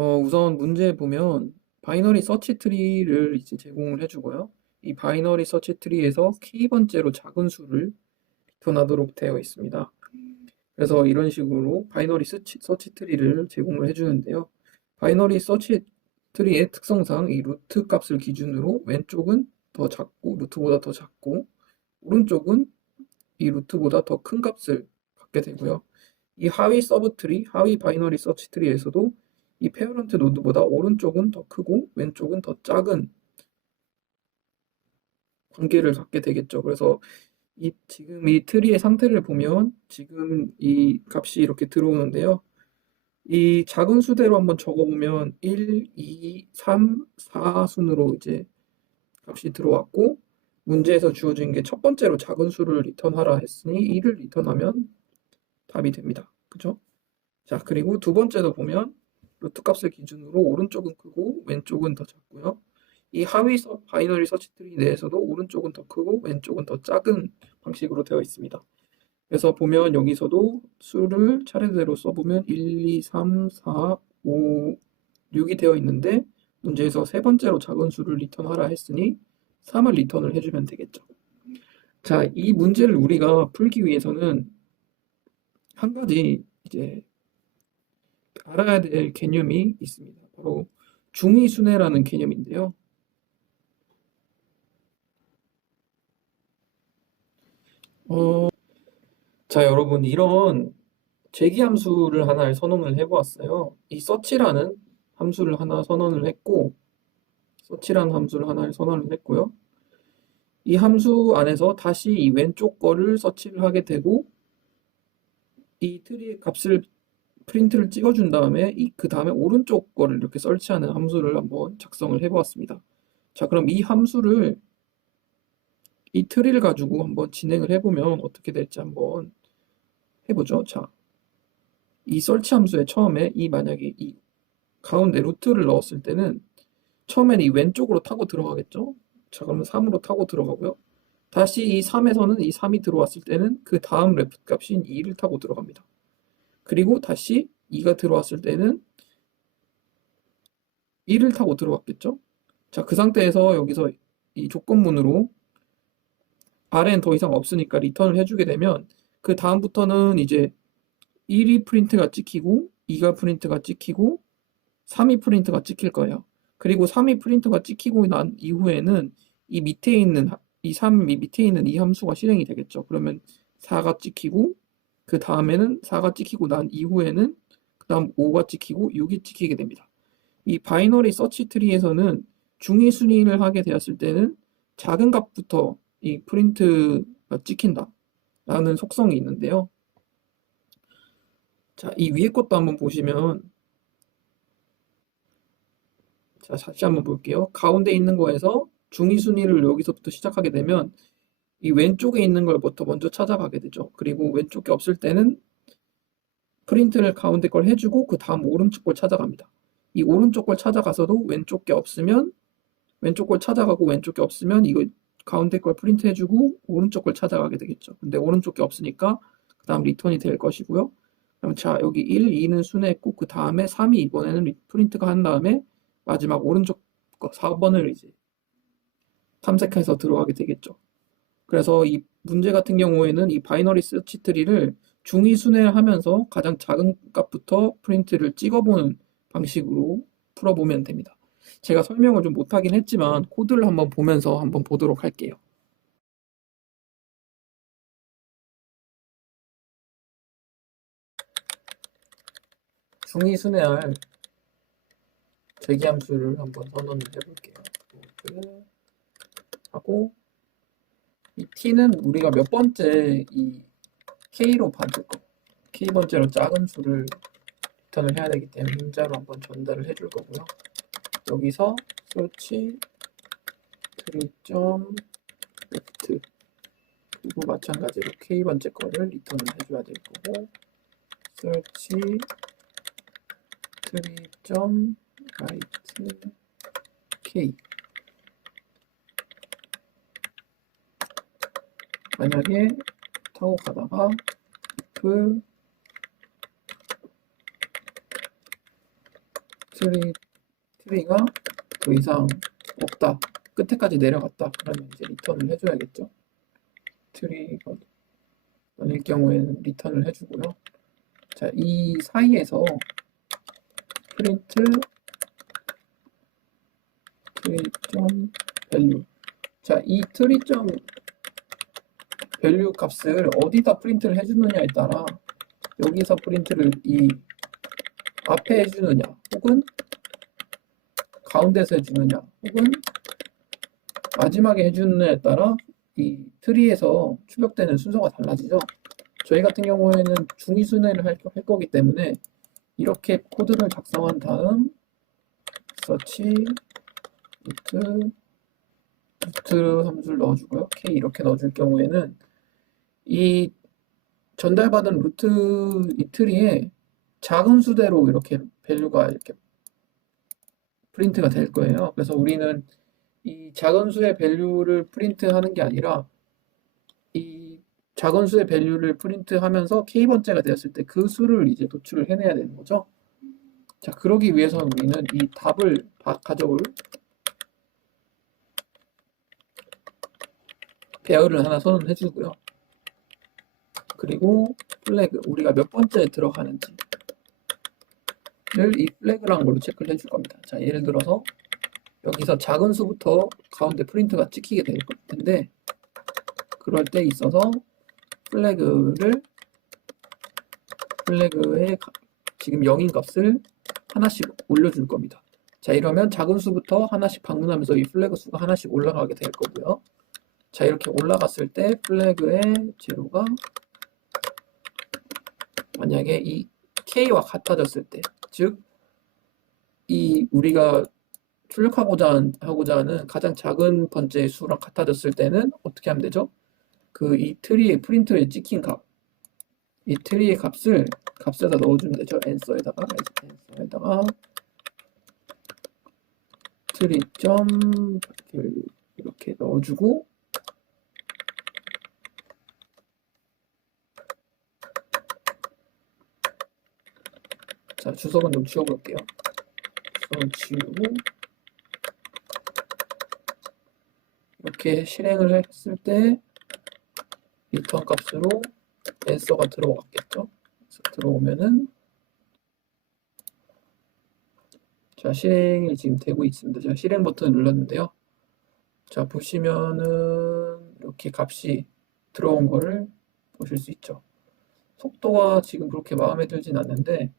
우선 문제 보면 바이너리 서치 트리를 이제 제공을 해주고요. 이 바이너리 서치 트리에서 k번째로 작은 수를 리턴하도록 되어 있습니다. 그래서 이런 식으로 바이너리 서치 트리를 제공을 해주는데요. 바이너리 서치 트리의 특성상 이 루트 값을 기준으로 왼쪽은 더 작고 루트보다 더 작고 오른쪽은 이 루트보다 더 큰 값을 갖게 되고요. 이 하위 서브 트리, 하위 바이너리 서치 트리에서도 이 페어런트 노드보다 오른쪽은 더 크고 왼쪽은 더 작은 관계를 갖게 되겠죠. 그래서 지금 이 트리의 상태를 보면 지금 이 값이 이렇게 들어오는데요. 이 작은 수대로 한번 적어보면 1, 2, 3, 4 순으로 이제 값이 들어왔고 문제에서 주어진 게 첫 번째로 작은 수를 리턴하라 했으니 1을 리턴하면 답이 됩니다. 그죠? 자, 그리고 두 번째도 보면 루트 값을 기준으로 오른쪽은 크고 왼쪽은 더 작고요. 이 하위 바이너리 서치 트리 내에서도 오른쪽은 더 크고 왼쪽은 더 작은 방식으로 되어 있습니다. 그래서 보면 여기서도 수를 차례대로 써보면 1, 2, 3, 4, 5, 6이 되어 있는데 문제에서 세 번째로 작은 수를 리턴하라 했으니 3을 리턴을 해주면 되겠죠. 자, 이 문제를 우리가 풀기 위해서는 한 가지 이제 알아야 될 개념이 있습니다. 바로 중위순회라는 개념인데요. 자, 여러분, 이런 제기함수를 하나를 선언을 해보았어요. 이 서치라는 함수를 하나 선언을 했고, 서치라는 함수를 하나를 선언을 했고요. 이 함수 안에서 다시 이 왼쪽 거를 서치를 하게 되고, 이 트리의 값을 프린트를 찍어준 다음에 그 다음에 오른쪽 거를 이렇게 설치하는 함수를 한번 작성을 해보았습니다. 자, 그럼 이 함수를 이 트리를 가지고 한번 진행을 해보면 어떻게 될지 한번 해보죠. 자, 이 설치 함수에 처음에 만약에 이 가운데 루트를 넣었을 때는 처음에는 이 왼쪽으로 타고 들어가겠죠. 자, 그러면 3으로 타고 들어가고요. 다시 이 3에서는 이 3이 들어왔을 때는 그 다음 레프트 값인 2를 타고 들어갑니다. 그리고 다시 2가 들어왔을 때는 1을 타고 들어갔겠죠. 자, 그 상태에서 여기서 이 조건문으로 R은 더 이상 없으니까 리턴을 해주게 되면 그 다음부터는 이제 1이 프린트가 찍히고 2가 프린트가 찍히고 3이 프린트가 찍힐 거예요. 그리고 3이 프린트가 찍히고 난 이후에는 이 밑에 있는 이 3이 밑에 있는 이 함수가 실행이 되겠죠. 그러면 4가 찍히고 그 다음에는 4가 찍히고 난 이후에는 그 다음 5가 찍히고 6이 찍히게 됩니다. 이 바이너리 서치 트리에서는 중위 순위를 하게 되었을 때는 작은 값부터 이 프린트가 찍힌다 라는 속성이 있는데요. 자, 이 위에 것도 한번 보시면 자, 다시 한번 볼게요. 가운데 있는 거에서 중위 순위를 여기서부터 시작하게 되면 이 왼쪽에 있는 걸부터 먼저 찾아가게 되죠. 그리고 왼쪽에 없을 때는 프린트를 가운데 걸 해주고 그 다음 오른쪽 걸 찾아갑니다. 이 오른쪽 걸 찾아가서도 왼쪽 게 없으면 왼쪽 걸 찾아가고 왼쪽 게 없으면 이거 가운데 걸 프린트 해주고 오른쪽 걸 찾아가게 되겠죠. 근데 오른쪽 게 없으니까 그 다음 리턴이 될 것이고요. 그럼 자, 여기 1, 2는 순회했고 그 다음에 3이 이번에는 프린트가 한 다음에 마지막 오른쪽 거 4번을 이제 탐색해서 들어가게 되겠죠. 그래서 이 문제 같은 경우에는 이 바이너리 서치 트리를 중위 순회하면서 가장 작은 값부터 프린트를 찍어보는 방식으로 풀어보면 됩니다. 제가 설명을 좀 못하긴 했지만 코드를 한번 보면서 한번 보도록 할게요. 중위 순회할 제기함수를 한번 선언을 해볼게요. 하고 이 t는 우리가 몇 번째 이 k로 받을 거 k번째로 작은 수를 리턴을 해야 되기 때문에 문자로 한번 전달을 해줄 거고요. 여기서 search 트리.left 그리고 마찬가지로 k번째 거를 리턴을 해줘야 될 거고 search 트리.right k 만약에 타고 가다가 트리가 더 이상 없다. 끝에까지 내려갔다. 그러면 이제 리턴을 해줘야겠죠. 트리가 아닐 경우에는 리턴을 해주고요. 자, 이 사이에서 프린트 트리.점 밸류. 자, 이 트리.점 밸류 값을 어디다 프린트를 해주느냐에 따라 여기서 프린트를 이 앞에 해주느냐, 혹은 가운데서 해주느냐, 혹은 마지막에 해주느냐에 따라 이 트리에서 출력되는 순서가 달라지죠. 저희 같은 경우에는 중위순회를 할 거기 때문에 이렇게 코드를 작성한 다음 search 루트 함수를 넣어주고요. k 이렇게 넣어줄 경우에는 이 전달받은 루트 이 트리에 작은 수대로 이렇게 밸류가 이렇게 프린트가 될 거예요. 그래서 우리는 이 작은 수의 밸류를 프린트하는 게 아니라 이 작은 수의 밸류를 프린트하면서 k번째가 되었을 때 그 수를 이제 도출을 해내야 되는 거죠. 자, 그러기 위해서는 우리는 이 답을 가져올 배열을 하나 선언해 주고요. 그리고 플래그, 우리가 몇 번째 들어가는지를 이 플래그라는 걸로 체크를 해줄 겁니다. 자, 예를 들어서 여기서 작은 수부터 가운데 프린트가 찍히게 될 텐데, 그럴 때 있어서 플래그에 지금 0인 값을 하나씩 올려줄 겁니다. 자, 이러면 작은 수부터 하나씩 방문하면서 이 플래그 수가 하나씩 올라가게 될 거고요. 자, 이렇게 올라갔을 때 플래그의 제로가 만약에 이 k와 같아졌을 때, 즉 이 우리가 출력하고자 하는 가장 작은 번째의 수랑 같아졌을 때는 어떻게 하면 되죠? 그 이 트리의 프린트에 찍힌 값, 이 트리의 값에다 넣어주면 되죠. answer에다가 트리.점 이렇게 넣어주고, 자, 주석은 좀 지워볼게요. 주석은 지우고 이렇게 실행을 했을 때 리턴 값으로 answer가 들어왔겠죠. 그래서 들어오면은, 자, 실행이 지금 되고 있습니다. 제가 실행 버튼을 눌렀는데요. 자, 보시면은 이렇게 값이 들어온 거를 보실 수 있죠. 속도가 지금 그렇게 마음에 들진 않는데,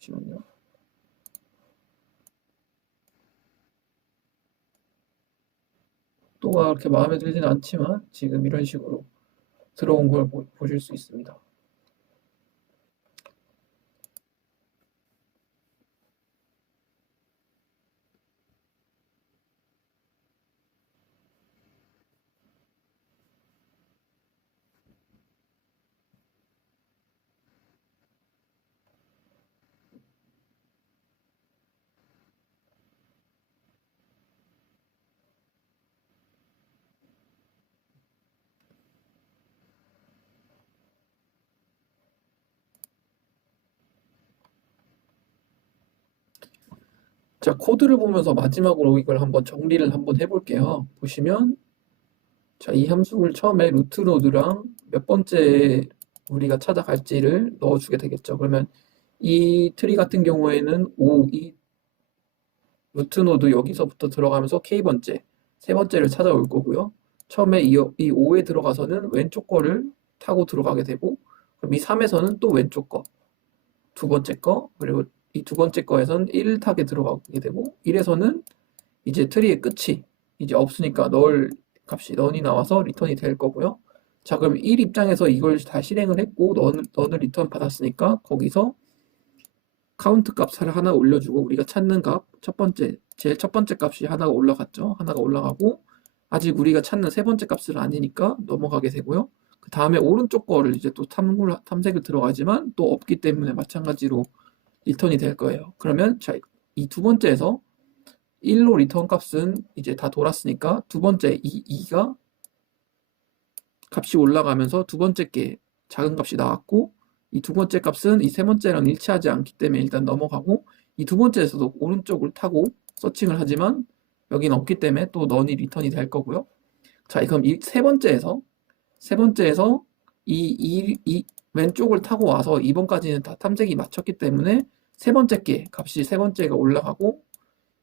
잠시만요. 속도가 그렇게 마음에 들진 않지만 지금 이런 식으로 들어온 걸 보실 수 있습니다. 자, 코드를 보면서 마지막으로 이걸 한번 정리를 한번 해볼게요. 보시면, 자, 이 함수를 처음에 루트 노드랑 몇 번째 우리가 찾아갈지를 넣어주게 되겠죠. 그러면 이 트리 같은 경우에는 이 루트 노드 여기서부터 들어가면서 k번째, 세 번째를 찾아올 거고요. 처음에 이 5에 들어가서는 왼쪽 거를 타고 들어가게 되고, 그럼 이 3에서는 또 왼쪽 거, 두 번째 거, 그리고 이 두 번째 거에서는 1 타게 들어가게 되고, 1에서는 이제 트리의 끝이 이제 없으니까 값이 넌이 나와서 리턴이 될 거고요. 자, 그럼 1 입장에서 이걸 다 실행을 했고 넌을 리턴 받았으니까 거기서 카운트 값을 하나 올려주고, 우리가 찾는 값 제일 첫 번째 값이 하나가 올라갔죠. 하나가 올라가고, 아직 우리가 찾는 세 번째 값은 아니니까 넘어가게 되고요. 그 다음에 오른쪽 거를 이제 또 탐색을 들어가지만 또 없기 때문에 마찬가지로 리턴이 될 거예요. 그러면 자, 이 두 번째에서 1로 리턴 값은 이제 다 돌았으니까 두 번째 2가 값이 올라가면서 두 번째 게 작은 값이 나왔고, 이 두 번째 값은 이 세 번째랑 일치하지 않기 때문에 일단 넘어가고, 이 두 번째에서도 오른쪽을 타고 서칭을 하지만 여기는 없기 때문에 또 넌이 리턴이 될 거고요. 자, 그럼 이 세 번째에서 이 왼쪽을 타고 와서 2번까지는 다 탐색이 맞췄기 때문에 세 번째 게 값이 세 번째가 올라가고,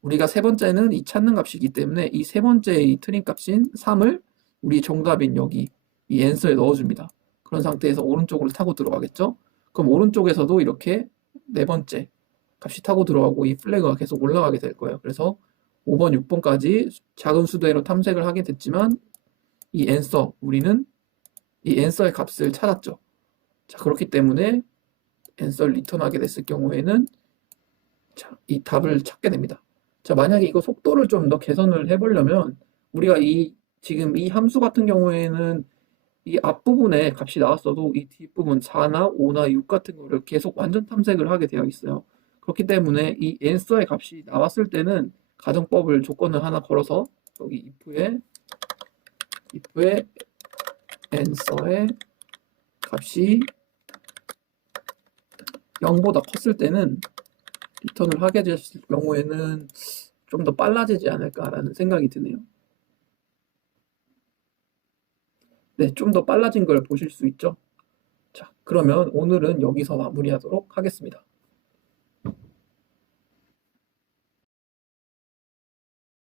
우리가 세 번째는 이 찾는 값이기 때문에 이 세 번째의 이 트림 값인 3을 우리 정답인 여기 이 앤서에 넣어줍니다. 그런 상태에서 오른쪽으로 타고 들어가겠죠? 그럼 오른쪽에서도 이렇게 네 번째 값이 타고 들어가고 이 플래그가 계속 올라가게 될 거예요. 그래서 5번, 6번까지 작은 수대로 탐색을 하게 됐지만 이 앤서, 우리는 이 앤서의 값을 찾았죠. 자, 그렇기 때문에 앤서를 리턴하게 됐을 경우에는 자, 이 답을 찾게 됩니다. 자, 만약에 이거 속도를 좀 더 개선을 해보려면 우리가 지금 이 함수 같은 경우에는 이 앞부분에 값이 나왔어도 이 뒷부분 4나 5나 6 같은 거를 계속 완전 탐색을 하게 되어 있어요. 그렇기 때문에 이 앤서의 값이 나왔을 때는 가정법을 조건을 하나 걸어서 여기 if에 앤서의 값이 0보다 컸을 때는 리턴을 하게 됐을 경우에는 좀 더 빨라지지 않을까라는 생각이 드네요. 네, 좀 더 빨라진 걸 보실 수 있죠. 자, 그러면 오늘은 여기서 마무리하도록 하겠습니다.